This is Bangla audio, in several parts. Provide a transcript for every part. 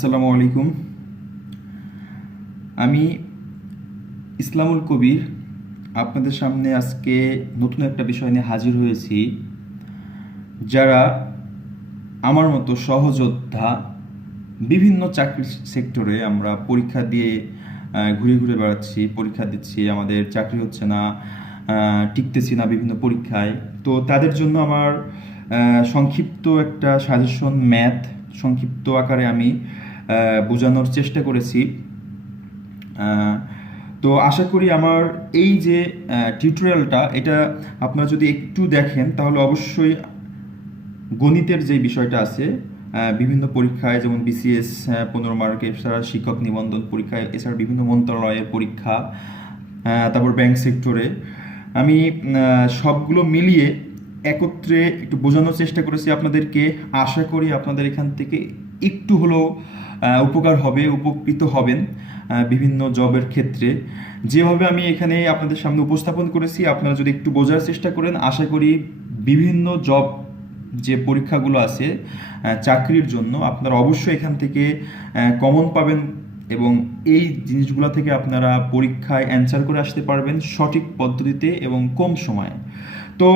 আসসালামু আলাইকুম। আমি ইসলামুল কবির আপনাদের সামনে আজকে নতুন একটা বিষয় নিয়ে হাজির হয়েছি। যারা আমার মতো সহযোদ্ধা বিভিন্ন চাকরি সেক্টরে আমরা পরীক্ষা দিয়ে ঘুরে ঘুরে বেড়াচ্ছি, পরীক্ষা দিচ্ছি, আমাদের চাকরি হচ্ছে না, টিকতেছি না বিভিন্ন পরীক্ষায়। তো তাদের জন্য আমার সংক্ষিপ্ত একটা সাজেশন ম্যাথ সংক্ষিপ্ত আকারে আমি বোঝানোর চেষ্টা করেছি। তো আশা করি আমার এই যে টিউটোরিয়ালটা এটা আপনারা যদি একটু দেখেন তাহলে অবশ্যই গণিতের যে বিষয়টা আছে বিভিন্ন পরীক্ষায় যেমন বিসিএস 15 মার্ক, এছাড়া শিক্ষক নিবন্ধন পরীক্ষায়, এছাড়া বিভিন্ন মন্ত্রণালয়ের পরীক্ষা, তারপর ব্যাংক সেক্টরে আমি সবগুলো মিলিয়ে একত্রে একটু বোঝানোর চেষ্টা করেছি আপনাদেরকে। আশা করি আপনাদের এখান থেকে একটু হলেও উপকার হবে, উপকৃত হবেন বিভিন্ন জবের ক্ষেত্রে। যেভাবে আমি এখানে আপনাদের সামনে উপস্থাপন করেছি আপনারা যদি একটু বোঝার চেষ্টা করেন, আশা করি বিভিন্ন জব যে পরীক্ষাগুলো আছে চাকরির জন্য আপনারা অবশ্যই এখান থেকে কমন পাবেন এবং এই জিনিসগুলো থেকে আপনারা পরীক্ষায় অ্যান্সার করে আসতে পারবেন সঠিক পদ্ধতিতে এবং কম সময়ে। তো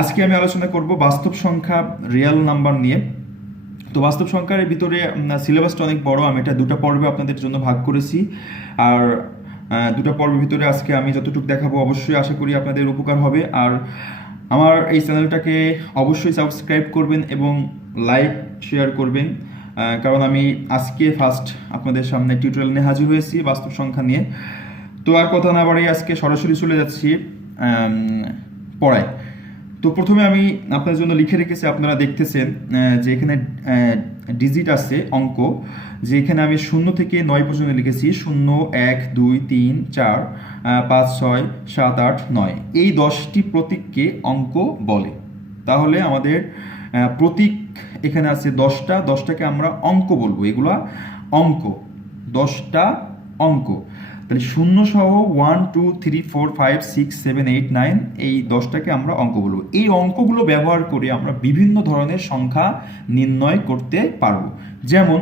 আজকে আমি আলোচনা করব বাস্তব সংখ্যা, রিয়েল নাম্বার নিয়ে। তো বাস্তব সংখ্যার ভিতরে সিলেবাসটা অনেক বড়, আমি এটা দুটো পর্বে আপনাদের জন্য ভাগ করেছি। আর দুটো পর্বের ভিতরে আজকে আমি যতটুকু দেখাবো অবশ্যই আশা করি আপনাদের উপকার হবে। আর আমার এই চ্যানেলটাকে অবশ্যই সাবস্ক্রাইব করবেন এবং লাইক শেয়ার করবেন, কারণ আমি আজকে ফার্স্ট আপনাদের সামনে টিউটোরিয়াল নিয়ে হাজির হয়েছি বাস্তব সংখ্যা নিয়ে। তো আর কথা না বাড়িয়ে আজকে সরাসরি চলে যাচ্ছি পড়ায়। তো প্রথমে আমি আপনার জন্য লিখে রেখেছি, আপনারা দেখতেছেন যে এখানে ডিজিট আছে অঙ্ক, যে এখানে আমি 0 থেকে 9 পর্যন্ত লিখেছি। 0, 1, 2, 3, 4, 5, 6, 7, 8, 9 এই 10টি প্রতীককে অঙ্ক বলে। তাহলে আমাদের প্রতীক এখানে আছে 10টাকে আমরা অঙ্ক বলবো, এগুলা অঙ্ক, 10টা অঙ্ক। তাহলে 0 সহ 1, 2, 3, 4, 5, 6, 7, 8, 9 এই 10টাকে আমরা অঙ্ক বলবো। এই অঙ্কগুলো ব্যবহার করে আমরা বিভিন্ন ধরনের সংখ্যা নির্ণয় করতে পারবো। যেমন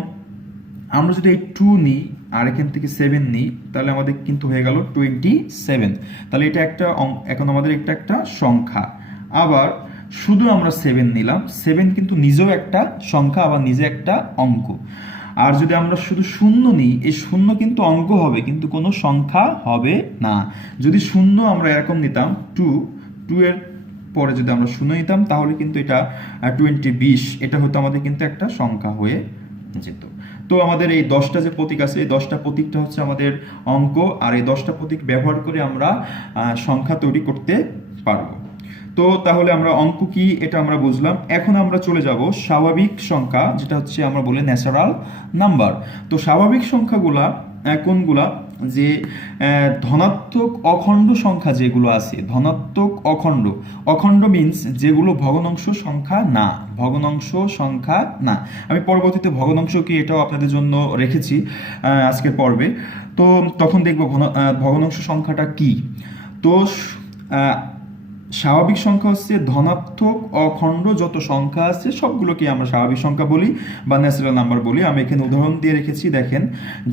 আমরা যদি এই 2 নিই আর এখান থেকে 7 নিই তাহলে আমাদের কিন্তু হয়ে গেল 27। তাহলে এটা একটা এখন আমাদের একটা সংখ্যা। আবার শুধু আমরা 7 নিলাম, 7 কিন্তু নিজেও একটা সংখ্যা, আবার নিজে একটা অঙ্ক। আর যদি আমরা শুধু 0 নিই, এই 0 কিন্তু অঙ্ক হবে কিন্তু কোনো সংখ্যা হবে না। যদি 0 আমরা এরকম নিতাম 2 এর পরে যদি আমরা 0 নিতাম তাহলে কিন্তু এটা 20 এটা হতো আমাদের কিন্তু একটা সংখ্যা হয়ে যেত। তো আমাদের এই 10টা যে প্রতীক আছে, এই 10টা প্রতীকটা হচ্ছে আমাদের অঙ্ক, আর এই 10টা প্রতীক ব্যবহার করে আমরা সংখ্যা তৈরি করতে পারবো। তো তাহলে আমরা অঙ্ক কি এটা আমরা বুঝলাম। এখন আমরা চলে যাব স্বাভাবিক সংখ্যা, যেটা হচ্ছে আমরা বলি ন্যাচারাল নাম্বার। তো স্বাভাবিক সংখ্যাগুলা কোনগুলা, যে ধনাত্মক অখণ্ড সংখ্যা যেগুলো আছে, ধনাত্মক অখণ্ড, অখণ্ড মিন্স যেগুলো ভগ্নাংশ সংখ্যা না, ভগ্নাংশ সংখ্যা না। আমি পরবর্তীতে ভগ্নাংশ কি এটাও আপনাদের জন্য রেখেছি আজকের পর্বে। তো তখন দেখব ভগ্নাংশ সংখ্যাটা কি। তো স্বাভাবিক সংখ্যা হচ্ছে ধনাত্মক অখণ্ড যত সংখ্যা আছে সবগুলোকে আমরা স্বাভাবিক সংখ্যা বলি বা ন্যাচারাল নাম্বার বলি। আমি এখানে উদাহরণ দিয়ে রেখেছি, দেখেন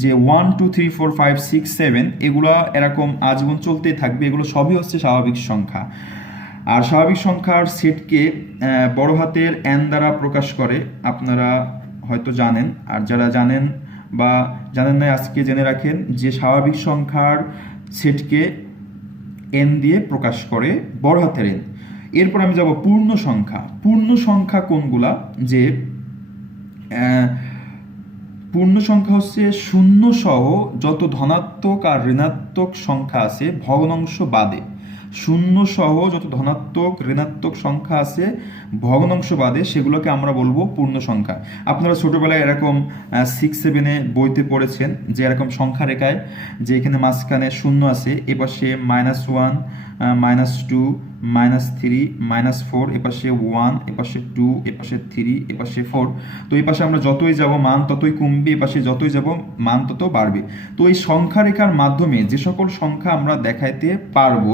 যে 1, 2, 3, 4, 5, 6, 7 এগুলো এরকম আজীবন চলতেই থাকবে, এগুলো সবই হচ্ছে স্বাভাবিক সংখ্যা। আর স্বাভাবিক সংখ্যার সেটকে বড় হাতের N দ্বারা প্রকাশ করে, আপনারা হয়তো জানেন। আর যারা জানেন বা জানেন না আজকে জেনে রাখেন যে স্বাভাবিক সংখ্যার সেটকে N দিয়ে প্রকাশ করে, বড় হাতের N। এরপর আমি যাব পূর্ণ সংখ্যা। পূর্ণ সংখ্যা কোনগুলা, যে পূর্ণ সংখ্যা হচ্ছে 0 সহ যত ধনাত্মক আর ঋণাত্মক সংখ্যা আছে ভগ্নাংশ বাদে। 0 সহ যত ধনাত্মক ঋণাত্মক সংখ্যা আছে ভগ্নাংশ বাদে সেগুলোকে আমরা বলবো পূর্ণ সংখ্যা। আপনারা ছোটবেলায় এরকম 6-7 বইতে পড়েছেন যে এরকম সংখ্যা রেখায় যে এখানে মাঝখানে 0 আছে, এপাশে -1, -2, -3, -4, এপাশে 1, এপাশে 2, এপাশে 3, এপাশে 4। তো এই পাশে আমরা যতই যাব মান ততই কমবে, এপাশে যতই যাব মান তত বাড়বে। তো এই সংখ্যা রেখার মাধ্যমে যে সকল সংখ্যা আমরা দেখাইতে পারবো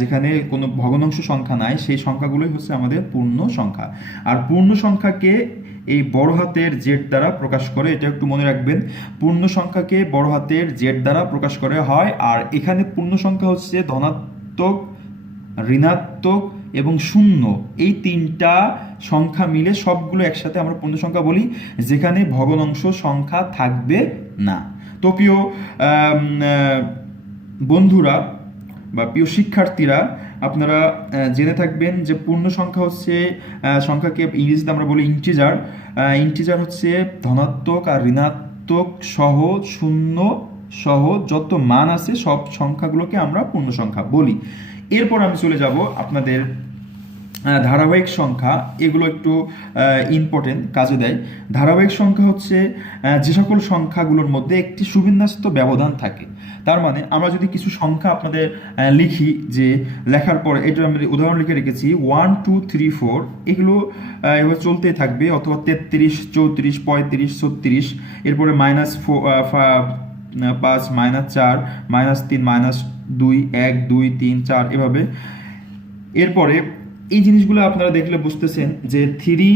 যেখানে কোনো ভগ্নাংশ সংখ্যা নাই, সেই সংখ্যাগুলোই হচ্ছে আমাদের পূর্ণ সংখ্যা। আর পূর্ণ সংখ্যাকে এই বড় হাতের জেড দ্বারা প্রকাশ করে, এটা একটু মনে রাখবেন। পূর্ণ সংখ্যাকে বড় হাতের জেড দ্বারা প্রকাশ করা হয়, আর এখানে পূর্ণ সংখ্যা হচ্ছে ধনাত্মক, ঋণাত্মক এবং শূন্য, এই তিনটা সংখ্যা মিলে সবগুলো একসাথে আমরা পূর্ণ সংখ্যা বলি, যেখানে ভগ্নাংশ সংখ্যা থাকবে না। তো প্রিয় বন্ধুরা বা প্রিয় শিক্ষার্থীরা, আপনারা জেনে থাকবেন যে পূর্ণ সংখ্যা হচ্ছে সংখ্যাকে ইংরেজিতে আমরা বলি ইন্টিজার। ইন্টিজার হচ্ছে ধনাত্মক আর ঋণাত্মক সহ, শূন্য সহ যত মান আছে সব সংখ্যাগুলোকে আমরা পূর্ণ সংখ্যা বলি। এরপর আমি চলে যাব আপনাদের ধারাবাহিক সংখ্যা, এগুলো একটু ইম্পর্টেন্ট, কাজে দেয়। ধারাবাহিক সংখ্যা হচ্ছে যে সকল সংখ্যাগুলোর মধ্যে একটি সুবিন্যস্ত ব্যবধান থাকে। তার মানে আমরা যদি কিছু সংখ্যা আপনাদের লিখি, যে লেখার পরে এটা আমি উদাহরণ লিখে রেখেছি 1 2 3 4, এগুলো এভাবে চলতেই থাকবে, অথবা 33 34 35 36, এরপরে -5 -4 -3 -2 1 2 3 4 এভাবে। এরপরে এই জিনিসগুলো আপনারা দেখলে বুঝতেছেন যে 3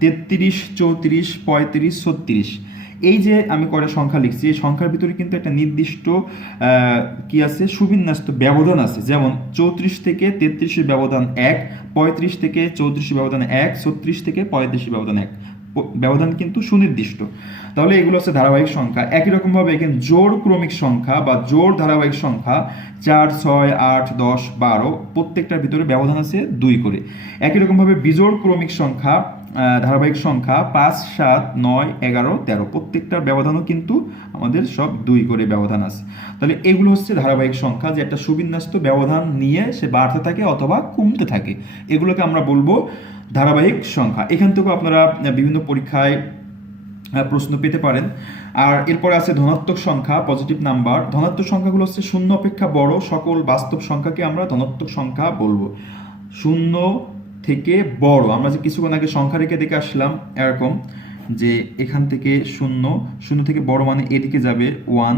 33 34 35 36, এই যে আমি কয়টা সংখ্যা লিখছি, এই সংখ্যার ভিতরে কিন্তু একটা নির্দিষ্ট কি আছে, সুবিন্যস্ত ব্যবধান আছে। যেমন 34 থেকে 33 ব্যবধান 1, 35 থেকে 34 ব্যবধান 1, 36 থেকে 35 ব্যবধান 1, ব্যবধান কিন্তু সুনির্দিষ্ট। তাহলে এগুলো হচ্ছে ধারাবাহিক সংখ্যা। একই রকমভাবে এখানে জোড় ক্রমিক সংখ্যা বা জোড় ধারাবাহিক সংখ্যা 4 6 8 10 12, প্রত্যেকটার ভিতরে ব্যবধান আছে 2 করে। একই রকমভাবে বিজোড় ক্রমিক সংখ্যা ধারাবাহিক সংখ্যা 5 7 9 11 13, প্রত্যেকটার ব্যবধানও কিন্তু আমাদের সব 2 করে ব্যবধান আছে। তাহলে এগুলো হচ্ছে ধারাবাহিক সংখ্যা, যে একটা সুবিন্যস্ত ব্যবধান নিয়ে সে বাড়তে থাকে অথবা কমতে থাকে, এগুলোকে আমরা বলবো ধারাবাহিক সংখ্যা। এখান থেকেও আপনারা বিভিন্ন পরীক্ষায় প্রশ্ন পেতে পারেন। আর এরপরে আছে ধনাত্মক সংখ্যা, পজিটিভ নাম্বার। ধনাত্মক সংখ্যাগুলো হচ্ছে শূন্য অপেক্ষা বড় সকল বাস্তব সংখ্যাকে আমরা ধনাত্মক সংখ্যা বলবো। শূন্য থেকে বড়, আমরা যে কিছুক্ষণ আগে সংখ্যা রেখে দেখে আসলাম এরকম, যে এখান থেকে শূন্য থেকে বড় মানে এদিকে যাবে 1,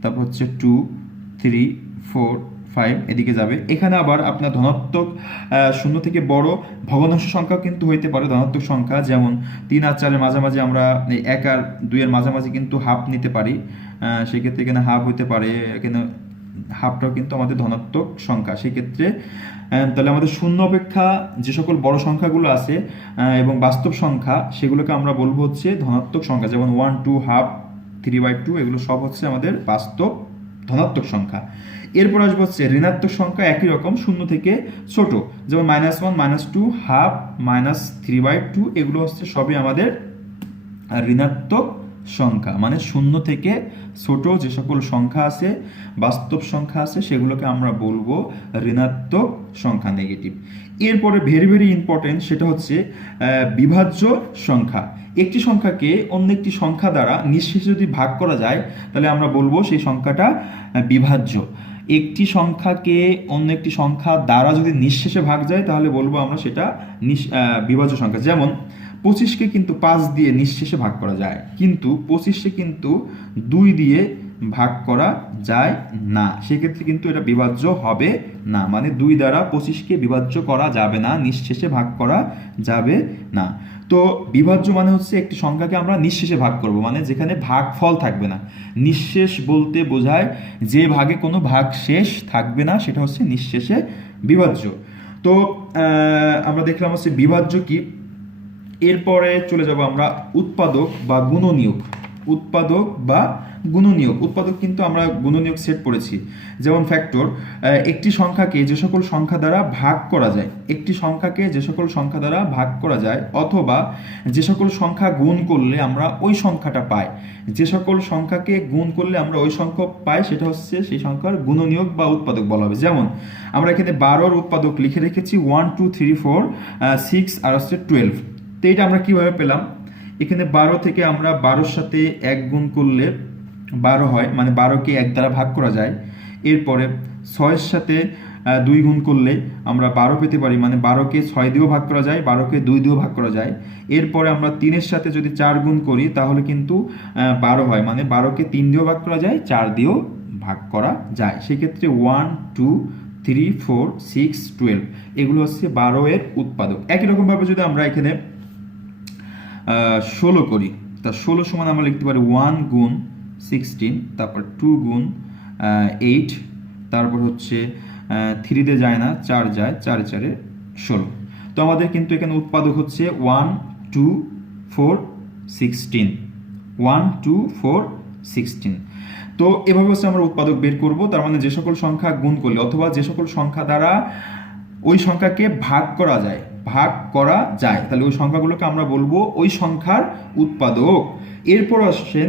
তারপর হচ্ছে 2 3 4 5 এদিকে যাবে। এখানে আবার আপনার ধনাত্মক শূন্য থেকে বড় ভগ্নাংশ সংখ্যা কিন্তু হইতে পারে ধনাত্মক সংখ্যা, যেমন 3 আর 4 এর মাঝামাঝি আমরা 1 আর 2 এর মাঝামাঝি কিন্তু হাফ নিতে পারি, সেক্ষেত্রে এখানে হাফ হইতে পারে, এখানে হাফটাও কিন্তু আমাদের ধনাত্মক সংখ্যা। সেক্ষেত্রে তাহলে আমাদের শূন্য অপেক্ষা যে সকল বড় সংখ্যাগুলো আছে এবং বাস্তব সংখ্যা, সেগুলোকে আমরা বলবো হচ্ছে ধনাত্মক সংখ্যা, যেমন 1 2 হাফ 3/2, এগুলো সব হচ্ছে আমাদের বাস্তব ধনাত্মক সংখ্যা। এরপর আসবে হচ্ছে ঋণাত্মক সংখ্যা, একই রকম শূন্য থেকে ছোট, যেমন -1 -2 হাফ -3/2, এগুলো হচ্ছে সবই আমাদের ঋণাত্মক সংখ্যা। মানে শূন্য থেকে ছোট যে সকল সংখ্যা আছে, বাস্তব সংখ্যা আছে, সেগুলোকে আমরা বলবো ঋণাত্মক সংখ্যা, নেগেটিভ। এরপরে ভেরি ভেরি ইম্পর্টেন্ট, সেটা হচ্ছে বিভাজ্য সংখ্যা। একটি সংখ্যাকে অন্য একটি সংখ্যা দ্বারা নিঃশেষে যদি ভাগ করা যায়, তাহলে আমরা বলবো সেই সংখ্যাটা বিভাজ্য। একটি সংখ্যাকে অন্য একটি সংখ্যা দ্বারা যদি নিঃশেষে ভাগ যায়, তাহলে বলবো আমরা সেটা বিভাজ্য সংখ্যা। যেমন 25কে কিন্তু 5 দিয়ে নিঃশেষে ভাগ করা যায়, কিন্তু 25কে কিন্তু 2 দিয়ে ভাগ করা যায় না, সেক্ষেত্রে কিন্তু এটা বিভাজ্য হবে না। মানে 2 দ্বারা 25কে বিভাজ্য করা যাবে না, নিঃশেষে ভাগ করা যাবে না। তো বিভাজ্য মানে হচ্ছে একটি সংখ্যাকে আমরা নিঃশেষে ভাগ করব, মানে যেখানে ভাগফল থাকবে না। নিঃশেষ বলতে বোঝায় যে ভাগে কোনো ভাগ শেষ থাকবে না, সেটা হচ্ছে নিঃশেষে বিভাজ্য। তো আমরা দেখলাম হচ্ছে বিভাজ্য কি। এরপরে চলে যাব আমরা উৎপাদক বা গুণনীয়ক। উৎপাদক বা গুণনীয়ক, উৎপাদক কিন্তু আমরা গুণনীয়ক সেট পড়েছি, যেমন ফ্যাক্টর। একটি সংখ্যাকে যে সকল সংখ্যা দ্বারা ভাগ করা যায়, একটি সংখ্যাকে যে সকল সংখ্যা দ্বারা ভাগ করা যায়, অথবা যে সকল সংখ্যা গুণ করলে আমরা ওই সংখ্যাটা পাই, যে সকল সংখ্যাকে গুণ করলে আমরা ওই সংখ্যা পাই, সেটা হচ্ছে সেই সংখ্যার গুণনীয়ক বা উৎপাদক বলা হবে। যেমন আমরা এখানে 12-র উৎপাদক লিখে রেখেছি 1 2 3 4 6 আর হচ্ছে 12। তো এটা আমরা কিভাবে পেলাম? এখানে 12 থেকে আমরা 12-র সাথে 1 গুণ করলে 12 হয়, মানে 12কে 1 দ্বারা ভাগ করা যায়। এরপরে 6-এর সাথে 2 গুণ করলে আমরা 12 পেতে পারি, মানে 12কে 6 দিয়েও ভাগ করা যায়, 12কে 2 দিয়েও ভাগ করা যায়। এরপরে আমরা 3-এর সাথে যদি 4 গুণ করি, তাহলে কিন্তু 12 হয়, মানে 12কে 3 দিয়েও ভাগ করা যায়, 4 দিয়েও ভাগ করা যায়। সেক্ষেত্রে 1 2 3 4 6 12 এগুলো হচ্ছে 12 এর উৎপাদক। একই রকমভাবে যদি আমরা এখানে 16 করি, তা 16 সমান আমরা লিখতে পারি 1 গুণ 16, তারপর 2 গুণ 8, তারপর হচ্ছে 3 দিয়ে যায় না, 4 যায়, 4 4 16। তো আমাদের কিন্তু এখানে উৎপাদক হচ্ছে 1 2 4 16, 1 2 4 16। তো এভাবে হচ্ছে আমরা উৎপাদক বের করব। তার মানে যে সকল সংখ্যা গুণ করলে অথবা যে সকল সংখ্যা দ্বারা ওই সংখ্যাকে ভাগ করা যায়, তাহলে ওই সংখ্যাগুলোকে আমরা বলবো ওই সংখ্যার উৎপাদক। এরপর আসছেন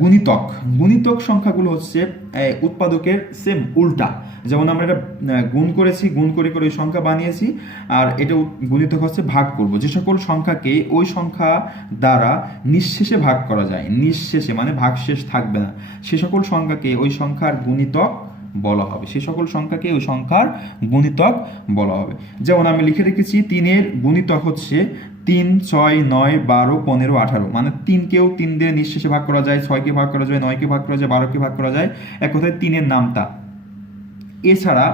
গুণিতক। গুণিতক সংখ্যাগুলো হচ্ছে উৎপাদকের সেম উল্টা। যেমন আমরা এটা গুণ করেছি, গুণ করে করে ওই সংখ্যা বানিয়েছি, আর এটা গুণিতক হচ্ছে ভাগ করব। যে সকল সংখ্যাকে ওই সংখ্যা দ্বারা নিঃশেষে ভাগ করা যায়, নিঃশেষে মানে ভাগশেষ থাকবে না, সে সকল সংখ্যাকে ওই সংখ্যার গুণিতক বলা হবে, সে সকল সংখ্যাকে ওই সংখ্যার গুণিতক বলা হবে। যেমন আমি লিখে রেখেছি 3-এর গুণিতক হচ্ছে 3 6 9 12 15 18, মানে 3কেও 3 দিয়ে নিঃশেষে ভাগ করা যায়, 6কে ভাগ করা যায়, 9কে ভাগ করা যায়, 12কে ভাগ করা যায়, এক কথায় 3-এর নামতা। এছাড়া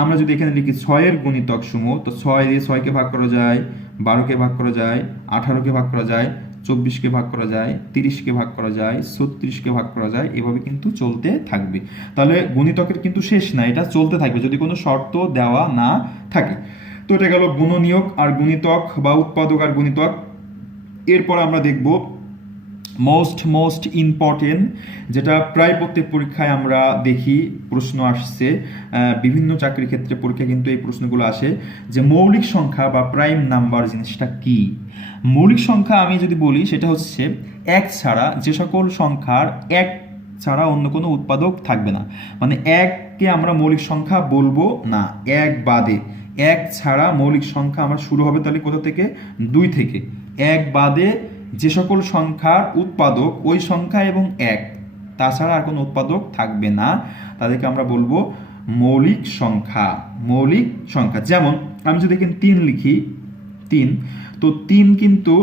আমরা যদি এখানে লিখি 6-এর গুণিতক সমূহ, তো 6 দিয়ে 6কে ভাগ করা যায়, 12কে ভাগ করা যায়, 18কে ভাগ করা যায়, 24কে ভাগ করা যায়, 30কে ভাগ করা যায়, 36কে ভাগ করা যায়, এভাবে কিন্তু চলতে থাকবে। তাহলে গুণিতকের কিন্তু শেষ না, এটা চলতে থাকবে যদি কোনো শর্ত দেওয়া না থাকে। তো এটা গেল গুণনীয়ক আর গুণিতক বা উৎপাদক আর গুণিতক। এরপর আমরা দেখব মোস্ট ইম্পর্টেন্ট, যেটা প্রায় প্রত্যেক পরীক্ষায় আমরা দেখি প্রশ্ন আসছে, বিভিন্ন চাকরির ক্ষেত্রে পরীক্ষা কিন্তু এই প্রশ্নগুলো আসে, যে মৌলিক সংখ্যা বা প্রাইম নাম্বার জিনিসটা কি। মৌলিক সংখ্যা আমি যদি বলি সেটা হচ্ছে এক ছাড়া যে সকল সংখ্যার এক ছাড়া অন্য কোনো উৎপাদক থাকবে না, মানে এককে আমরা মৌলিক সংখ্যা বলবো না, এক বাদে, এক ছাড়া মৌলিক সংখ্যা আমার শুরু হবে তাহলে কোথা থেকে, 2 থেকে। এক বাদে যে সকল সংখ্যার উৎপাদক ওই সংখ্যা এবং এক, তাছাড়া আর কোনো উৎপাদক থাকবে না, তাদেরকে আমরা বলবো মৌলিক সংখ্যা। মৌলিক সংখ্যা যেমন আমি যদি এখানে 3 লিখি, 3, তো 3 কিন্তু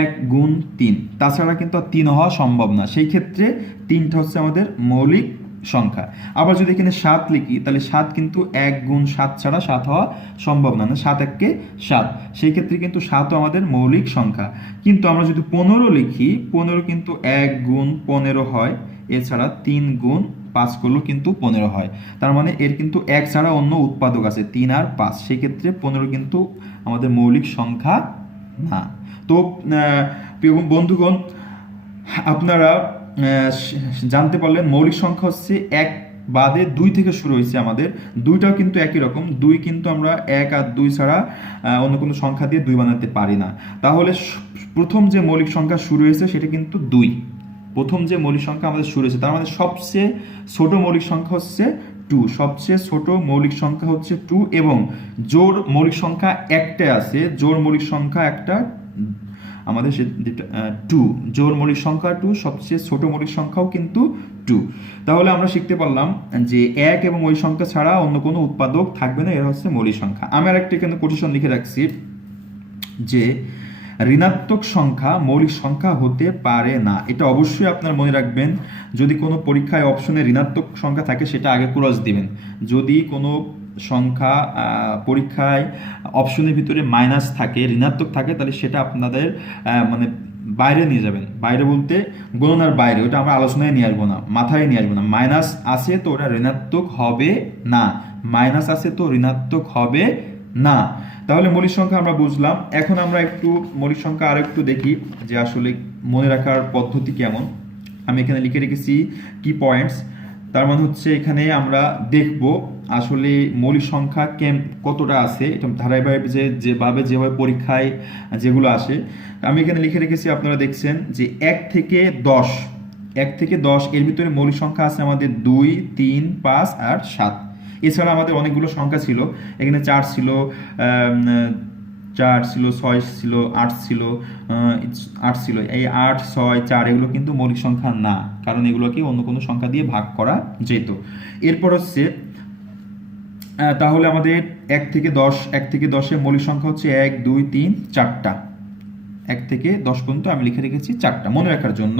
1 গুণ 3, তাছাড়া কিন্তু আর 3 হওয়া সম্ভব না, সেই ক্ষেত্রে 3টা হচ্ছে আমাদের মৌলিক সংখ্যা। আবার যদি এখানে 7 লিখি, তাহলে 7 কিন্তু 1 গুণ 7 ছাড়া 7 হওয়া সম্ভব না, 7 1 7, সেই ক্ষেত্রে কিন্তু 7ও আমাদের মৌলিক সংখ্যা। কিন্তু আমরা যদি 15 লিখি, 15 কিন্তু 1 গুণ 15 হয়, এছাড়া 3 গুণ 5 করলেও কিন্তু 15 হয়। তার মানে এর কিন্তু 1 ছাড়া অন্য উৎপাদক আছে 3 আর 5, সেই ক্ষেত্রে 15 কিন্তু আমাদের মৌলিক সংখ্যা না। তো প্রিয় বন্ধুগণ, আপনারা জানতে পারলেন মৌলিক সংখ্যা হচ্ছে এক বাদে 2 থেকে শুরু হয়েছে আমাদের, 2টাও কিন্তু একই রকম, 2 কিন্তু আমরা 1 আর 2 ছাড়া অন্য কোনো সংখ্যা দিয়ে 2 বানাতে পারি না। তাহলে প্রথম যে মৌলিক সংখ্যা শুরু হয়েছে সেটা কিন্তু 2, প্রথম যে মৌলিক সংখ্যা আমাদের শুরু হয়েছে, তার মানে সবচেয়ে ছোট মৌলিক সংখ্যা হচ্ছে 2, সবচেয়ে ছোট মৌলিক সংখ্যা হচ্ছে 2, এবং জোড় মৌলিক সংখ্যা একটাই আছে, জোড় মৌলিক সংখ্যা একটা আমাদের যেটা 2, জোড় মৌলিক সংখ্যা 2, সবচেয়ে ছোট মৌলিক সংখ্যাও কিন্তু 2। তাহলে আমরা শিখতে পারলাম যে 1 এবং ওই সংখ্যা ছাড়া অন্য কোনো উৎপাদক থাকবে না, এরা হচ্ছে মৌলিক সংখ্যা। আমি আরেকটা এখানে কোটেশন লিখে রাখছি যে ঋণাত্মক সংখ্যা মৌলিক সংখ্যা হতে পারে না। এটা অবশ্যই আপনার মনে রাখবেন, যদি কোনো পরীক্ষায় অপশনে ঋণাত্মক সংখ্যা থাকে সেটা আগে ক্রস দিবেন। যদি কোনো সংখ্যা পরীক্ষায় অপশনের ভিতরে মাইনাস থাকে, ঋণাত্মক থাকে, তাহলে সেটা আপনাদের মানে বাইরে নিয়ে যাবেন। বাইরে বলতে গণনার বাইরে, ওটা আমরা আলোচনায় নিয়ে আসবো না, মাথায় নিয়ে আসবো না। মাইনাস আছে তো ওটা ঋণাত্মক হবে না, মাইনাস আছে তো ঋণাত্মক হবে না। তাহলে মৌলিক সংখ্যা আমরা বুঝলাম। এখন আমরা একটু মৌলিক সংখ্যা আর একটু দেখি যে আসলে মনে রাখার পদ্ধতি কেমন। আমি এখানে লিখে রেখেছি কি পয়েন্টস। তার মানে হচ্ছে এখানে আমরা দেখব আসলে মৌলিক সংখ্যা কতটা আছে, এটা ধারাবাহিক যেভাবে পরীক্ষায় যেগুলো আসে। আমি এখানে লিখে রেখেছি, আপনারা দেখছেন যে 1 থেকে 10, 1 থেকে 10 এর ভিতরে মৌলিক সংখ্যা আছে আমাদের 2 3 5 আর 7। এছাড়া আমাদের অনেকগুলো সংখ্যা ছিল, এখানে 4 ছিল, 4 ছিল, 6 ছিল, 8 ছিল, 8 ছিল, এই 8 6 4 এগুলো কিন্তু মৌলিক সংখ্যা না, কারণ এগুলোকে অন্য কোনো সংখ্যা দিয়ে ভাগ করা যেত। এরপর হচ্ছে তাহলে আমাদের 1 থেকে 10 এর মৌলিক সংখ্যা হচ্ছে 1 2 3 4টা। 1 থেকে 10 পর্যন্ত আমি লিখে রেখেছি 4টা মনে রাখার জন্য।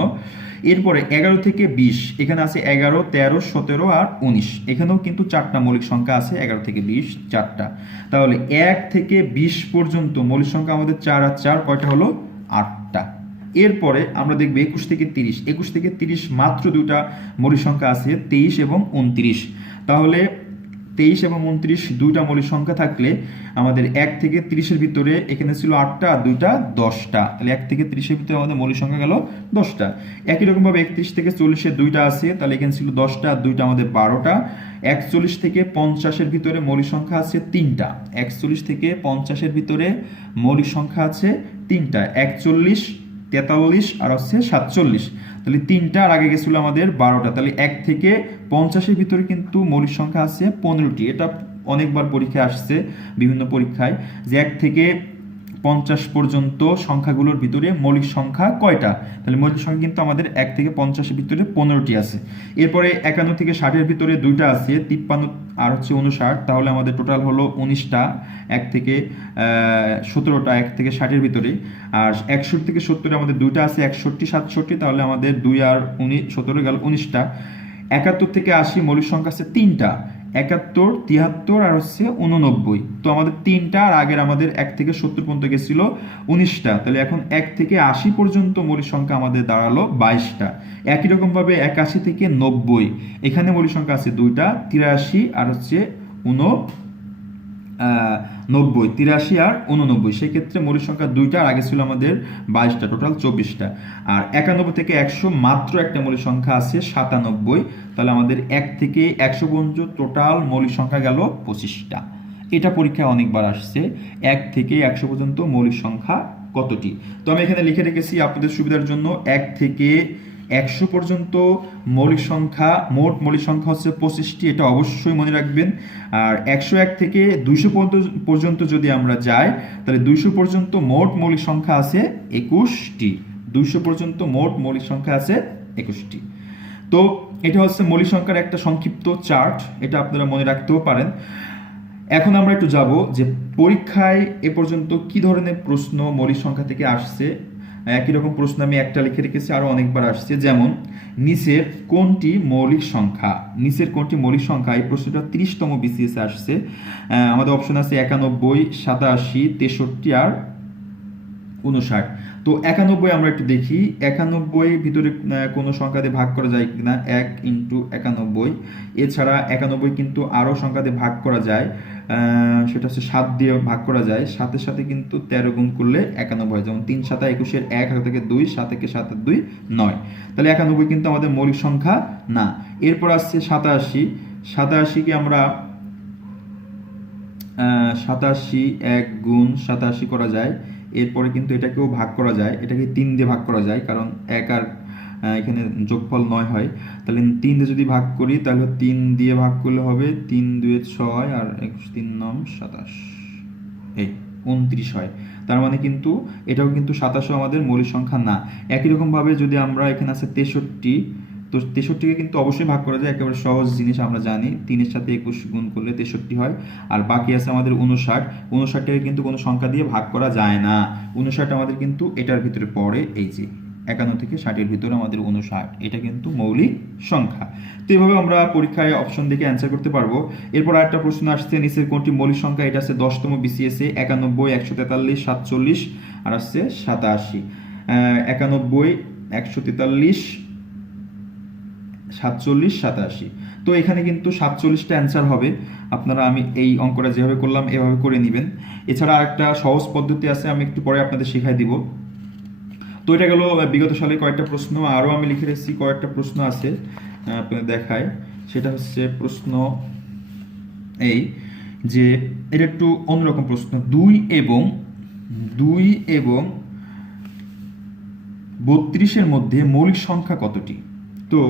এরপরে 11 থেকে 20, এখানে আছে 11, 13, 17 আর 19। এখানেও কিন্তু 4টা মৌলিক সংখ্যা আছে, 11 থেকে 20 4টা। তাহলে 1 থেকে 20 পর্যন্ত মৌলিক সংখ্যা আমাদের 4 আর 4 কয়টা হলো? 8টা। এরপরে আমরা দেখব 21 থেকে 30। 21 থেকে 30 মাত্র 2টা মৌলিক সংখ্যা আছে, 23 এবং 29। তাহলে 23 এবং 29 2টা মৌলিক সংখ্যা থাকলে আমাদের 1 থেকে 30-এর ভিতরে এখানে ছিল 8টা আর 2টা 10টা। তাহলে 1 থেকে 30-এর ভিতরে আমাদের মৌলিক সংখ্যা গেল 10টা। একই রকমভাবে 31 থেকে 40-এর 2টা আছে, তাহলে এখানে ছিল 10টা আর 2টা আমাদের 12টা। 41 থেকে 50-এর ভিতরে মৌলিক সংখ্যা আছে 3টা। 41 থেকে 50-এর ভিতরে মৌলিক সংখ্যা আছে 3টা, 41, 43 আর হচ্ছে 47। তাহলে 3টা আর আগে গেছিল আমাদের 12টা। তাহলে 1 থেকে 50-এর ভিতরে কিন্তু মৌলিক সংখ্যা আছে 15টি। এটা অনেকবার পরীক্ষায় আসছে, বিভিন্ন পরীক্ষায়, যে 1 থেকে 50 পর্যন্ত সংখ্যাগুলোর ভিতরে মৌলিক সংখ্যা কয়টা। তাহলে মৌলিক সংখ্যা কিন্তু আমাদের 1 থেকে 50-এর ভিতরে 15টি আছে। এরপরে 51 থেকে 60-এর ভিতরে 2টা আছে, 53 আর হচ্ছে 59। তাহলে আমাদের টোটাল হলো 19টা, 1 থেকে 17টা 1 থেকে 60-এর ভিতরে। আর 61 থেকে 70-এ আমাদের 2টা আছে, 61, 67। তাহলে আমাদের 2 আর 17 গেল 19টা। 71 থেকে 80 মৌলিক সংখ্যা আছে 3টা, 71, 73 আর হচ্ছে 89। তো আমাদের 3টা আর আগের আমাদের 1 থেকে 70 পর্যন্ত গেছিল 19টা। তাহলে এখন 1 থেকে 80 পর্যন্ত মৌলিক সংখ্যা আমাদের দাঁড়ালো 22টা। একই রকমভাবে 81 থেকে 90, এখানে মৌলিক সংখ্যা আছে 2টা, 83 আর হচ্ছে 90, 83 আর 89। সেক্ষেত্রে মৌলিক সংখ্যা 2টা আর আগে ছিল আমাদের 22টা, টোটাল 24টা। আর 91 থেকে 100 মাত্র একটা মৌলিক সংখ্যা আছে 97। তাহলে আমাদের 1 থেকে 100 পর্যন্ত টোটাল মৌলিক সংখ্যা গেল 25টা। এটা পরীক্ষায় অনেকবার আসছে, 1 থেকে 100 পর্যন্ত মৌলিক সংখ্যা কতটি। তো আমি এখানে লিখে রেখেছি আপনাদের সুবিধার জন্য, 1 থেকে 100 পর্যন্ত মৌলিক সংখ্যা, মোট মৌলিক সংখ্যা হচ্ছে 25টি। এটা অবশ্যই মনে রাখবেন। আর 101 থেকে 200 পর্যন্ত যদি আমরা যাই, তাহলে 200 পর্যন্ত মোট মৌলিক সংখ্যা আছে 21টি। 200 পর্যন্ত মোট মৌলিক সংখ্যা আছে 21টি। তো এটা হচ্ছে মৌলিক সংখ্যার একটা সংক্ষিপ্ত চার্ট, এটা আপনারা মনে রাখতেও পারেন। এখন আমরা একটু যাব যে পরীক্ষায় এ পর্যন্ত কি ধরনের প্রশ্ন মৌলিক সংখ্যা থেকে আসছে। একই রকম প্রশ্ন আমি একটা লিখে রেখেছি, আরো অনেকবার আসছে। যেমন নিচের কোনটি মৌলিক সংখ্যা, নিচের কোনটি মৌলিক সংখ্যা, এই প্রশ্নটা 30তম বিসিএস আসছে। আমাদের অপশন আছে 91, 87, 63 আর 59। তো 91 আমরা একটু দেখি, 91 ভিতরে কোনো সংখ্যা দিয়ে ভাগ করা যায় কিনা। 1 × 91। এছাড়া 91 কিন্তু আরো সংখ্যা দিয়ে ভাগ করা যায়, সেটা হচ্ছে 7 দিয়ে ভাগ করা যায়। 7-এর সাথে কিন্তু 13 গুণ করলে 91 হয়। যেমন 3 × 7 = 21, 1 থেকে 2, 7 থেকে 7 আর 2 9। তাহলে 91 কিন্তু আমাদের মৌলিক সংখ্যা না। এরপর আসছে 87। 87কে আমরা 87 1 গুণ 87 করা যায়। এরপরে কিন্তু এটাকেও ভাগ করা যায়, এটাকে 3 দিয়ে ভাগ করা যায়, কারণ 1 আর এখানে যোগফল 9 হয়। তাহলে 3 দিয়ে যদি ভাগ করি, তাহলে 3 দিয়ে ভাগ করলে হবে 3 2 6 আর 21 3 9 27, এই 29 হয়। তার মানে কিন্তু এটাও কিন্তু 27ও আমাদের মৌলিক সংখ্যা না। একই রকম ভাবে যদি আমরা, এখানে আছে 63, তো 63কে কিন্তু অবশ্যই ভাগ করা যায়, একেবারে সহজ জিনিস আমরা জানি। 3-এর সাথে 21 গুণ করলে 63 হয়। আর বাকি আছে আমাদের 59। 59টাকে কিন্তু কোনো সংখ্যা দিয়ে ভাগ করা যায় না। 59 আমাদের কিন্তু এটার ভিতরে পড়ে, এই যে 51 থেকে 60-এর ভিতরে আমাদের 59, এটা কিন্তু মৌলিক সংখ্যা। তো এইভাবে আমরা পরীক্ষায় অপশন দেখে অ্যান্সার করতে পারবো। এরপর আরেকটা প্রশ্ন আসছে, নিচের কোনটি মৌলিক সংখ্যা, এটা আছে 10তম বিসিএসে। 91, 143, 47 আর আসছে 87। 91, 143, 47, 87। তো এখানে কিন্তু 47টা অ্যান্সার হবে। আপনারা, আমি এই অঙ্কটা যেভাবে করলাম এভাবে করে নেবেন। এছাড়া আরেকটা সহজ পদ্ধতি আছে, আমি একটু পরে আপনাদের শেখাই দিব। তো এটা গেল বিগত সালে কয়েকটা প্রশ্ন। আরও আমি লিখে রেখেছি কয়েকটা প্রশ্ন আছে, আপনাদের দেখায়। সেটা হচ্ছে প্রশ্ন এই যে, এটা একটু অন্যরকম প্রশ্ন। 2 এবং 32-এর মধ্যে মৌলিক সংখ্যা কতটি? তো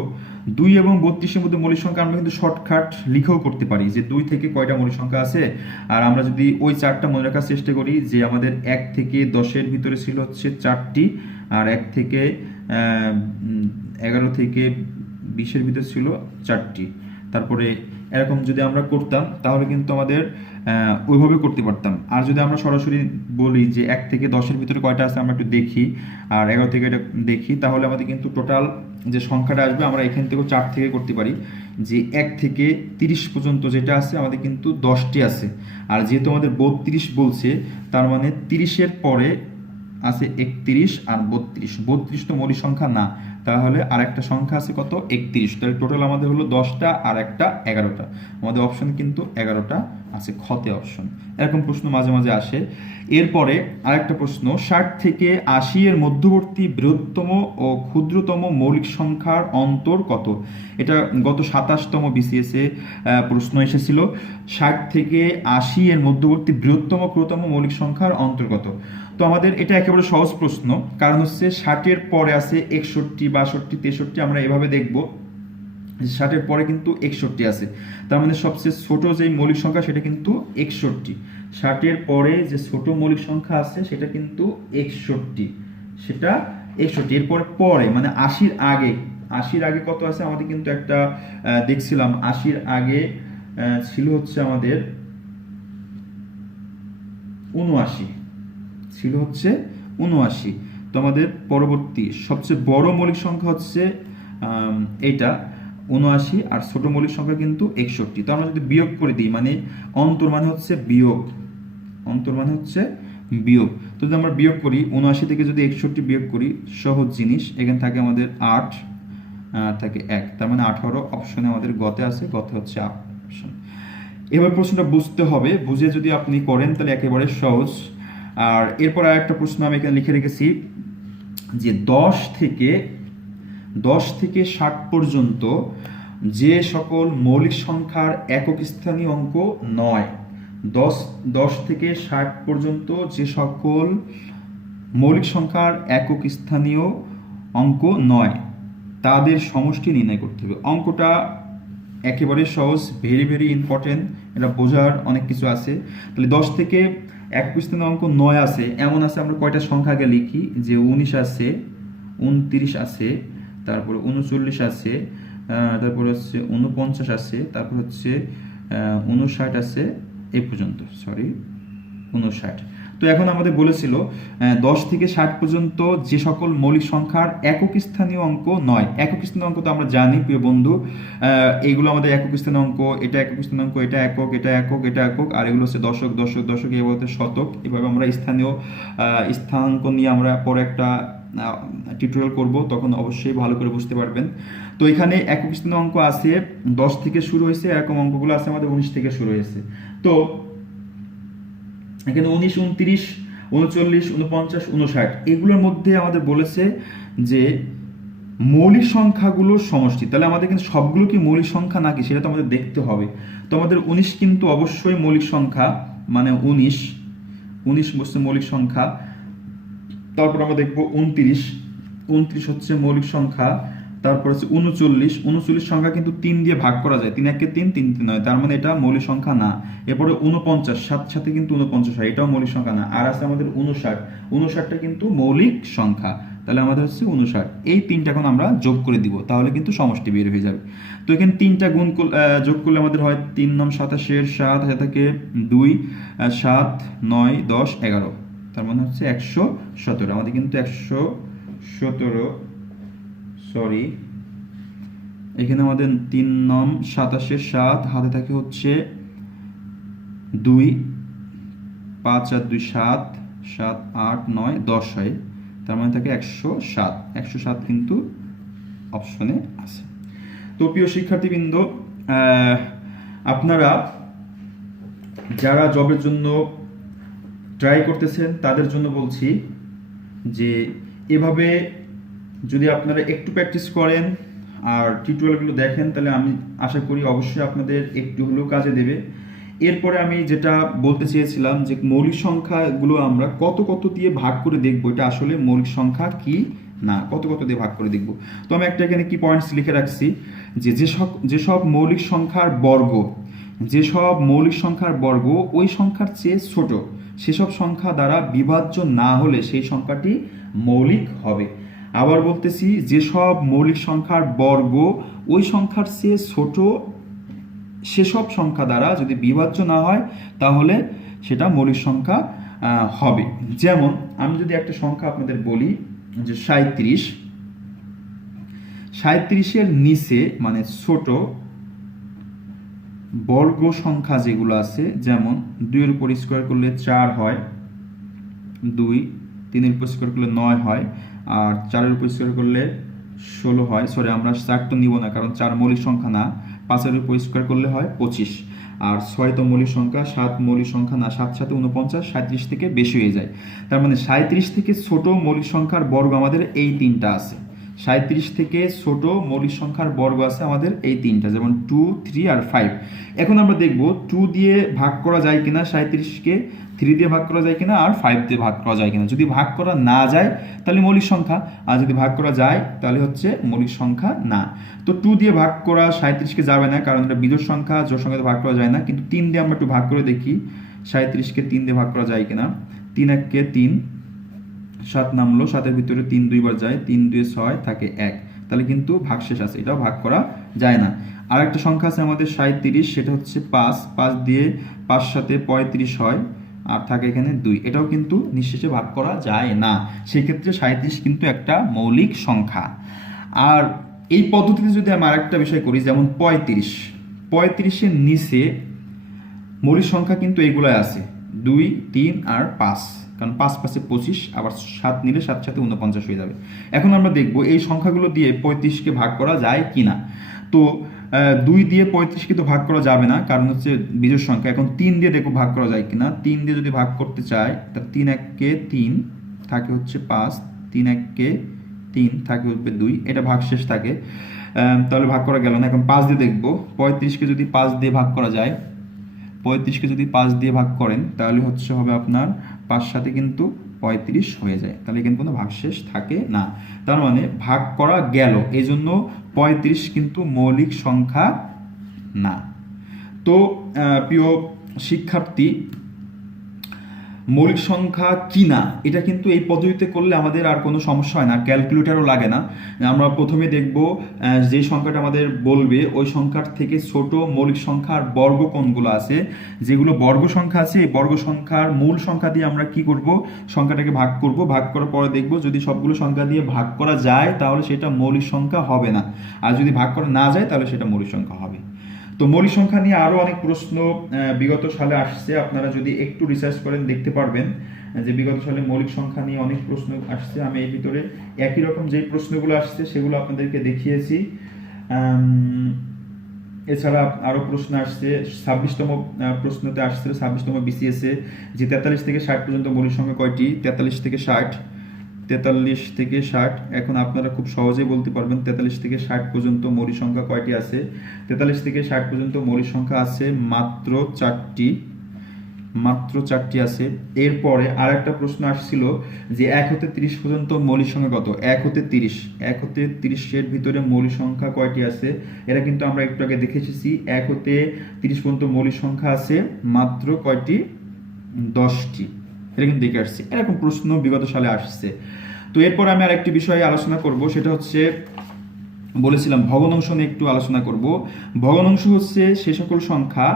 2 এবং 32-এর মধ্যে মৌলিক সংখ্যা আমরা কিন্তু শর্টকাট লিখেও করতে পারি, যে 2 থেকে কয়টা মৌলিক সংখ্যা আছে। আর আমরা যদি ওই চারটা মনে রাখার চেষ্টা করি, যে আমাদের 1 থেকে 10-এর ভিতরে ছিল হচ্ছে 4টি, আর 1 থেকে 11 থেকে 20-এর ভিতরে ছিল 4টি, তারপরে এরকম যদি আমরা করতাম তাহলে কিন্তু আমাদের ওইভাবে করতে পারতাম। আর যদি আমরা সরাসরি বলি যে 1 থেকে 10-এর ভিতরে কয়টা আছে আমরা একটু দেখি, আর 11 থেকে এটা দেখি, তাহলে আমাদের কিন্তু টোটাল যে সংখ্যাটা আসবে আমরা এখান থেকেও 4 থেকে করতে পারি, যে 1 থেকে 30 পর্যন্ত যেটা আছে আমাদের কিন্তু 10টি আছে। আর যেহেতু আমাদের 32 বলছে, তার মানে 30-এর পরে আছে 31 আর 32। 32 তো মৌলিক সংখ্যা না, তাহলে আর একটা সংখ্যা আছে কত, 31। তাহলে টোটাল আমাদের হলো 10টা আর একটা 11টা। আমাদের অপশন কিন্তু 11টা আছে, খতে অপশন। এরকম প্রশ্ন মাঝে মাঝে আসে। এরপরে আরেকটা প্রশ্ন, 60 থেকে 80 এর মধ্যবর্তী বৃহত্তম ও ক্ষুদ্রতম মৌলিক সংখ্যার অন্তর কত? এটা গত 27তম বিসিএস এ প্রশ্ন এসেছিল। 60 থেকে 80 এর মধ্যবর্তী বৃহত্তম ক্ষুদ্রতম মৌলিক সংখ্যার অন্তর কত? তো আমাদের এটা একেবারে সহজ প্রশ্ন, কারণ হচ্ছে 60-এর পরে আছে 61, 62, 63। আমরা এভাবে দেখব 60-এর পরে কিন্তু 61 আছে, তার মানে সবচেয়ে ছোট যে মৌলিক সংখ্যা সেটা কিন্তু 61। 60-এর পরে যে ছোট মৌলিক সংখ্যা আছে সেটা কিন্তু 61, সেটা 61। এরপরে পরে মানে 80-র আগে, 80-র আগে কত আছে আমাদের কিন্তু একটা দেখছিলাম, 80-র আগে ছিল হচ্ছে আমাদের 79, ছিল হচ্ছে 79। তো আমাদের পরবর্তী সবচেয়ে বড় মৌলিক সংখ্যা হচ্ছে এইটা 79, আর ছোট মৌলিক সংখ্যা কিন্তু 61। তো আমরা যদি বিয়োগ করে দিই, মানে অন্তর মানে হচ্ছে বিয়োগ, অন্তর মানে হচ্ছে বিয়োগ। তো যদি আমরা বিয়োগ করি 79 থেকে যদি 61 বিয়োগ করি, সহজ জিনিস, এখানে থাকে আমাদের 8, থাকে 1, তার মানে 18 অপশনে আমাদের গতে আছে, গতে হচ্ছে অপশন। এবার প্রশ্নটা বুঝতে হবে, বুঝে যদি আপনি করেন তাহলে একেবারে সহজ। আর এরপর আরেকটা প্রশ্ন আমি এখানে লিখে রেখেছি, যে 10 থেকে 60 পর্যন্ত যে সকল মৌলিক সংখ্যার একক স্থানীয় অঙ্ক নয়, 10 থেকে 60 পর্যন্ত যে সকল মৌলিক সংখ্যার একক স্থানীয় অঙ্ক নয় তাদের সমষ্টি নির্ণয় করতে হবে। অঙ্কটা একেবারে সহজ, ভেরি ভেরি ইম্পর্টেন্ট, এটা বোঝার অনেক কিছু আছে। তাহলে 10 থেকে একক স্থানীয় অঙ্ক 9 আছে, এমন আছে আমরা কয়টা সংখ্যা আগে লিখি, যে 19 আছে, 29 আছে, তারপরে 39 আছে, তারপর হচ্ছে 49 আছে, তারপর হচ্ছে 59 আছে, এই পর্যন্ত, সরি 59। তো এখন আমাদের বলেছিল 10 থেকে 60 পর্যন্ত যে সকল মৌলিক সংখ্যার একক স্থানীয় অঙ্ক নয়। একক স্থানীয় অঙ্ক তো আমরা জানি প্রিয় বন্ধু, এইগুলো আমাদের একক স্থানীয় অঙ্ক, এটা একক স্থানীয় অঙ্ক, এটা একক, এটা একক, এটা একক, আর এগুলো হচ্ছে দশক, দশক, দশক, এভাবে শতক। এভাবে আমরা স্থানীয় স্থানাঙ্ক নিয়ে আমরা পরে একটা টিউটোরিয়াল করব, তখন অবশ্যই ভালো করে বুঝতে পারবেন। তো এখানে একক স্থানীয় অঙ্ক আছে 10 থেকে শুরু হয়েছে, এরকম অঙ্কগুলো আছে আমাদের 19 থেকে শুরু হয়েছে। তো এখানে 19, 29, 39, 49, 59 এগুলোর মধ্যে আমাদের বলেছে যে মৌলিক সংখ্যাগুলোর সমষ্টি। তাহলে আমাদের কিন্তু সবগুলো কি মৌলিক সংখ্যা নাকি সেটা তো আমাদের দেখতে হবে। তো আমাদের 19 কিন্তু অবশ্যই মৌলিক সংখ্যা, মানে 19 বলছে মৌলিক সংখ্যা। তারপর আমরা দেখব 29 হচ্ছে মৌলিক সংখ্যা। তারপর হচ্ছে 39 সংখ্যা কিন্তু 3 দিয়ে ভাগ করা যায়, 3 একে 3, 3 3 9, তার মানে এটা মৌলিক সংখ্যা না। এরপরে 49, সাথে কিন্তু 49 হয়, এটাও মৌলিক সংখ্যা না। আর আছে আমাদের 59টা কিন্তু মৌলিক সংখ্যা। তাহলে আমাদের হচ্ছে 59, এই 3টা এখন আমরা যোগ করে দিব, তাহলে কিন্তু সমষ্টি বের হয়ে যাবে। তো এখানে 3টা যোগ করলে আমাদের হয় 3 9 27, 7 থেকে 2, 7 9 10 11, তার মানে হচ্ছে 117। আমাদের কিন্তু 117, সরি এখানে আমাদের 3 9 27, 7 হাতে থাকে হচ্ছে 2, 5 আর 2 7, 7 8 9 10 হয়, তার মানে থাকে 107 কিন্তু অপশনে আছে। তো প্রিয় শিক্ষার্থীবৃন্দ, আপনারা যারা জবের জন্য ট্রাই করতেছেন তাদের জন্য বলছি যে এভাবে যদি আপনারা একটু প্র্যাকটিস করেন আর টিউটোরিয়ালগুলো দেখেন, তাহলে আমি আশা করি অবশ্যই আপনাদের একটু হলেও কাজে দেবে। এরপরে আমি যেটা বলতে চেয়েছিলাম যে মৌলিক সংখ্যাগুলো আমরা কত কত দিয়ে ভাগ করে দেখবো, এটা আসলে মৌলিক সংখ্যা কি না, কত কত দিয়ে ভাগ করে দেখব। তো আমি একটা এখানে কি পয়েন্টস লিখে রাখছি, যে যেসব মৌলিক সংখ্যার বর্গ, যেসব মৌলিক সংখ্যার বর্গ ওই সংখ্যার চেয়ে ছোট, সেসব সংখ্যা দ্বারা বিভাজ্য না হলে সেই সংখ্যাটি মৌলিক হবে। আবার বলতেছি, যেসব মৌলিক সংখ্যার বর্গ ওই সংখ্যার চেয়ে ছোট সেসব সংখ্যা দ্বারা যদি বিভাজ্য না হয় তাহলে সেটা মৌলিক সংখ্যা হবে। যেমন আমি যদি একটা সংখ্যা আপনাদের বলি যে 37 নিচে মানে ছোট বর্গ সংখ্যা যেগুলো আছে, যেমন 2 এর উপর স্কোয়ার করলে 4 হয়, 2, 3 এর উপর স্কোয়ার করলে 9 হয়, আর 4 এর উপর স্কোয়ার করলে 16 হয়। সরি, আমরা 4 তো নিব না, কারণ 4 মৌলিক সংখ্যা না। 5 এর উপর স্কোয়ার করলে হয় 25, আর 6 তো মৌলিক সংখ্যা, 7 মৌলিক সংখ্যা না, 7 7 49, 37 থেকে বেশি হয়ে যায়। তার মানে 37 থেকে ছোট মৌলিক সংখ্যার বর্গ আমাদের এই তিনটা আছে। 37 থেকে ছোট মৌলিক সংখ্যার বর্গ আছে আমাদের এই তিনটা, যেমন 2, 3 আর 5। এখন আমরা দেখব 2 দিয়ে ভাগ করা যায় কিনা, 37কে 3 দিয়ে ভাগ করা যায় কিনা, আর 5 দিয়ে ভাগ করা যায় কিনা। যদি ভাগ করা না যায় তাহলে মৌলিক সংখ্যা, আর যদি ভাগ করা যায় তাহলে হচ্ছে মৌলিক সংখ্যা না। তো 2 দিয়ে ভাগ করা 37কে যাবে না, কারণ এটা বিজোড় সংখ্যা, জোড় সংখ্যাতে ভাগ করা যায় না। কিন্তু 3 দিয়ে আমরা একটু ভাগ করে দেখি 37কে 3 দিয়ে ভাগ করা যায় কিনা। 3 1 3, 7 নামলো, 7-এর ভিতরে 3 দুইবার যায়, 3 2 6 থাকে 1, তাহলে কিন্তু ভাগশেষ আছে, এটাও ভাগ করা যায় না। আর একটা সংখ্যা আছে আমাদের 37, সেটা হচ্ছে 5, 5 দিয়ে 5 সাথে 35 হয়, আর থাকে এখানে 2, এটাও কিন্তু নিঃশেষে ভাগ করা যায় না। সেক্ষেত্রে 37 কিন্তু একটা মৌলিক সংখ্যা। আর এই পদ্ধতিতে যদি আমি আরেকটা বিষয় করি, যেমন 35-এর নিচে মৌলিক সংখ্যা কিন্তু এইগুলাই আছে, 2, 3 আর 5, কারণ 5 5 25, আবার 7 নিলে 7 7 49 হয়ে যাবে। এখন আমরা দেখব এই সংখ্যাগুলো দিয়ে 35কে ভাগ করা যায় কিনা। তো 2 দিয়ে 35কে তো ভাগ করা যাবে না, কারণ হচ্ছে বিজোড় সংখ্যা। এখন 3 দিয়ে দেখো ভাগ করা যায় কিনা। 3 দিয়ে যদি ভাগ করতে চাই, তাহলে 3 1 3 থাকে হচ্ছে 5, 3 1 3 থাকে হচ্ছে 2, এটা ভাগশেষ থাকে, তাহলে ভাগ করা গেল না। এখন 5 দিয়ে দেখবো, 35কে যদি 5 দিয়ে ভাগ করা যায়, 35কে যদি 5 দিয়ে ভাগ করেন তাহলে হচ্ছে হবে আপনার 5 সাথে কিন্তু 35 হয়ে যায়, তাহলে এখানে কোনো ভাগশেষ থাকে না। তার মানে ভাগ করা গেল, এই জন্য 35 কিন্তু মৌলিক সংখ্যা না। তো প্রিয় শিক্ষার্থী, মৌলিক সংখ্যা কি না এটা কিন্তু এই পদ্ধতিতে করলে আমাদের আর কোনো সমস্যা হয় না, ক্যালকুলেটরও লাগে না। আমরা প্রথমে দেখব যে সংখ্যাটা আমাদের বলবে ওই সংখ্যার থেকে ছোট মৌলিক সংখ্যার বর্গ কোনগুলো আছে। যেগুলো বর্গ সংখ্যা আছে, এই বর্গ সংখ্যার মূল সংখ্যা দিয়ে আমরা কি করব, সংখ্যাটাকে ভাগ করব। ভাগ করার পরে দেখব যদি সবগুলো সংখ্যা দিয়ে ভাগ করা যায় তাহলে সেটা মৌলিক সংখ্যা হবে না, আর যদি ভাগ করা না যায় তাহলে সেটা মৌলিক সংখ্যা হবে। তো মৌলিক সংখ্যা নিয়ে আরো অনেক প্রশ্ন বিগত সালে আসছে, আপনারা যদি একটু রিসার্চ করেন দেখতে পারবেন যে বিগত সালে মৌলিক সংখ্যা নিয়ে অনেক প্রশ্ন আসছে। আমি এই ভিতরে একই রকম যে প্রশ্নগুলো আসছে সেগুলো আপনাদেরকে দেখিয়েছি। এছাড়া আরো প্রশ্ন আসছে, 26তম প্রশ্নতে আসছে 26তম BCS এ যে 43 থেকে 60 পর্যন্ত মৌলিক সংখ্যা কয়টি। 43 থেকে 60। এখন আপনারা খুব সহজেই বলতে পারবেন 43 থেকে 60 পর্যন্ত মৌলিক সংখ্যা কয়টি আছে। 43 থেকে 60 পর্যন্ত মৌলিক সংখ্যা আছে মাত্র 4টি আছে। এরপরে আরেকটা প্রশ্ন আসছিল যে 1 হতে 30 পর্যন্ত মৌলিক সংখ্যা কত। 1 হতে 30 এর ভিতরে মৌলিক সংখ্যা কয়টি আছে, এটা কিন্তু আমরা একটু আগে দেখে এসেছি। 1 হতে 30 পর্যন্ত মৌলিক সংখ্যা আছে মাত্র কয়টি, 10টি। এটা কিন্তু দেখে আসছি, এরকম প্রশ্ন বিগত সালে আসছে। তো এরপর আমি আরেকটি বিষয়ে আলোচনা করব, সেটা হচ্ছে বলেছিলাম ভগ্নাংশ নিয়ে একটু আলোচনা করব। ভগ্নাংশ হচ্ছে সে সকল সংখ্যা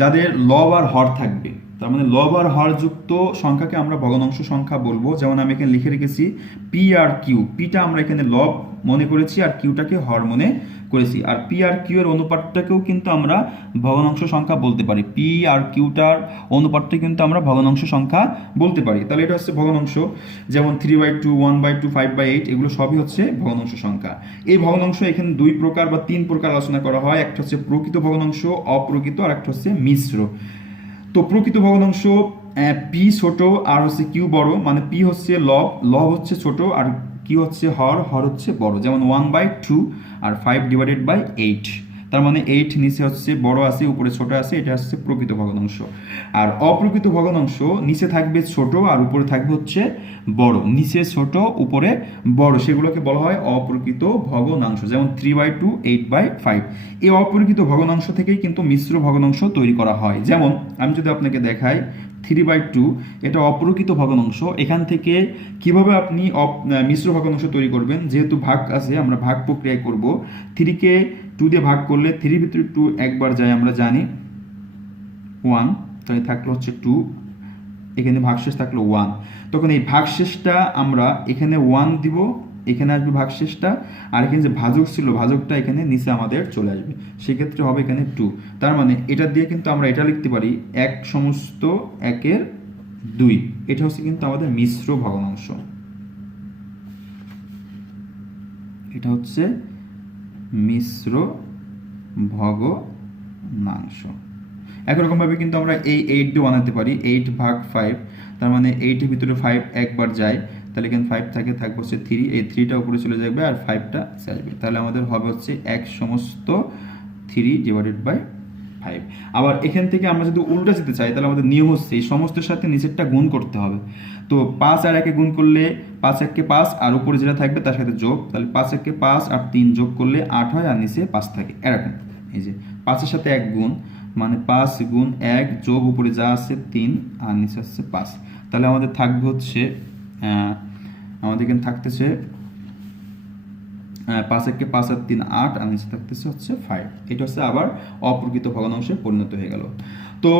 যাদের লব আর হর থাকবে, তার মানে লব আর হর যুক্ত সংখ্যাকে আমরা ভগ্নাংশ সংখ্যা বলবো। যেমন আমি এখানে লিখে রেখেছি পি আর কিউ, পিটা আমরা এখানে লব মনে করেছি আর কিউটাকে হর মনে করেছি। আর পি আর কিউ এর অনুপাতটাকেও কিন্তু আমরা ভগ্নাংশ সংখ্যা বলতে পারি, পি আর কিউটার অনুপাতটা কিন্তু আমরা ভগ্নাংশ সংখ্যা বলতে পারি। তাহলে এটা হচ্ছে ভগ্নাংশ। যেমন 3/2, 1/2, 5/8 এগুলো সবই হচ্ছে ভগ্নাংশ সংখ্যা। এই ভগ্নাংশ এখানে 2 প্রকার বা 3 প্রকার আলোচনা করা হয়। একটা হচ্ছে প্রকৃত ভগ্নাংশ, অপ্রকৃত, আর একটা হচ্ছে মিশ্র। তো প্রকৃত ভগ্নাংশ পি ছোট আর হচ্ছে কিউ বড়, মানে পি হচ্ছে লব, লব হচ্ছে ছোট, আর কিউ হচ্ছে হর, হর হচ্ছে বড়। যেমন 1/2 আর 5/8, তার মানে 8 নিচে হচ্ছে বড় আছে, উপরে ছোট আছে, এটা হচ্ছে প্রকৃত ভগ্নাংশ। আর অপ্রকৃত ভগ্নাংশ নিচে থাকবে ছোট আর উপরে থাকবে হচ্ছে বড়, নিচে ছোট উপরে বড়, সেগুলোকে বলা হয় অপ্রকৃত ভগ্নাংশ। যেমন 3/2, 8/5। এই অপ্রকৃত ভগ্নাংশ থেকেই কিন্তু মিশ্র ভগ্নাংশ তৈরি করা হয়। যেমন আমি যদি আপনাকে দেখাই 3/2 এটা অপ্রকৃত ভগ্নাংশ। এখান থেকে কিভাবে আপনি মিশ্র ভগ্নাংশ তৈরি করবেন, যেহেতু ভাগ আছে আমরা ভাগ প্রক্রিয়ায় করব। 3-কে 2 দিয়ে ভাগ করলে 3 ভিতরে 2 একবার যায় আমরা জানি, 1, তাহলে থাকলো হচ্ছে 2, এখানে ভাগশেষ থাকলো 1। তখন এই ভাগশেষটা আমরা এখানে 1 দিব, এখানে আসবে ভাগশেষটা, আর এখানে যে ভাজক ছিল ভাজকটা এখানে নিচে আমাদের চলে আসবে, সেক্ষেত্রে হবে এখানে 2। তার মানে এটা দিয়ে কিন্তু আমরা এটা লিখতে পারি 1/1/2। এটা হচ্ছে কিন্তু আমাদের মিশ্র ভগ্নাংশ, এটা হচ্ছে মিশ্র ভগ্নাংশ। একই রকমভাবে কিন্তু আমরা এই 8 দিয়ে বানাতে পারি, 8/5, তার মানে 8 এর ভিতরে 5 একবার যায়, তাহলে এখানে 5 থাকবে হচ্ছে 3, এই 3টা উপরে চলে যাবে আর 5টা আসবে, তাহলে আমাদের হবে হচ্ছে 1/3/5। আবার এখান থেকে আমরা যদি উল্টা যেতে চাই তাহলে আমাদের নিয়ম হচ্ছে এই সমস্তের সাথে নিচেরটা গুণ করতে হবে। তো 5 আর 1-এ গুণ করলে 5-1-কে 5, আর উপরে যেটা থাকবে তার সাথে যোগ, তাহলে 5-1-কে 5 আর 3 যোগ করলে 8 হয়, আর নিচে 5 থাকে। এরকম এই যে 5-এর সাথে 1 গুণ, মানে 5 গুণ 1 যোগ উপরে যা আছে 3 আর নিচে হচ্ছে 5, তাহলে আমাদের থাকবে হচ্ছে আমাদের এখানে থাকতেছে 5-1-কে 5 আর 3 8, আর নিচে থাকতেছে হচ্ছে 5। এটা হচ্ছে আবার অপ্রকৃত ভগ্নাংশে পরিণত হয়ে গেল। তো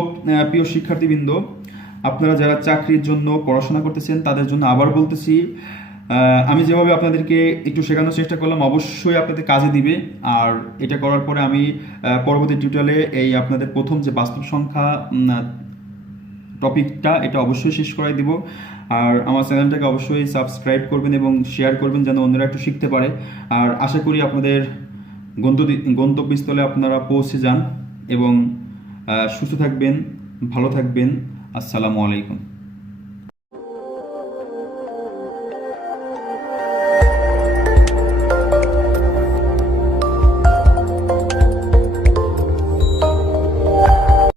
প্রিয় শিক্ষার্থীবৃন্দ, আপনারা যারা চাকরির জন্য পড়াশোনা করতেছেন তাদের জন্য আবার বলতেছি, আমি যেভাবে আপনাদেরকে একটু শেখানোর চেষ্টা করলাম অবশ্যই আপনাদের কাজে দিবে। আর এটা করার পরে আমি পরবর্তী টিউটোরিয়ালে এই আপনাদের প্রথম যে বাস্তব সংখ্যা টপিকটা এটা অবশ্যই শেষ করাই দিব। আর আমার চ্যানেলটাকে অবশ্যই সাবস্ক্রাইব করবেন এবং শেয়ার করবেন যেন অন্যরা একটু শিখতে পারে। আর আশা করি আপনাদের গন্তব্যস্থলে আপনারা পৌঁছে যান এবং সুস্থ থাকবেন, ভালো থাকবেন। আসসালামু আলাইকুম।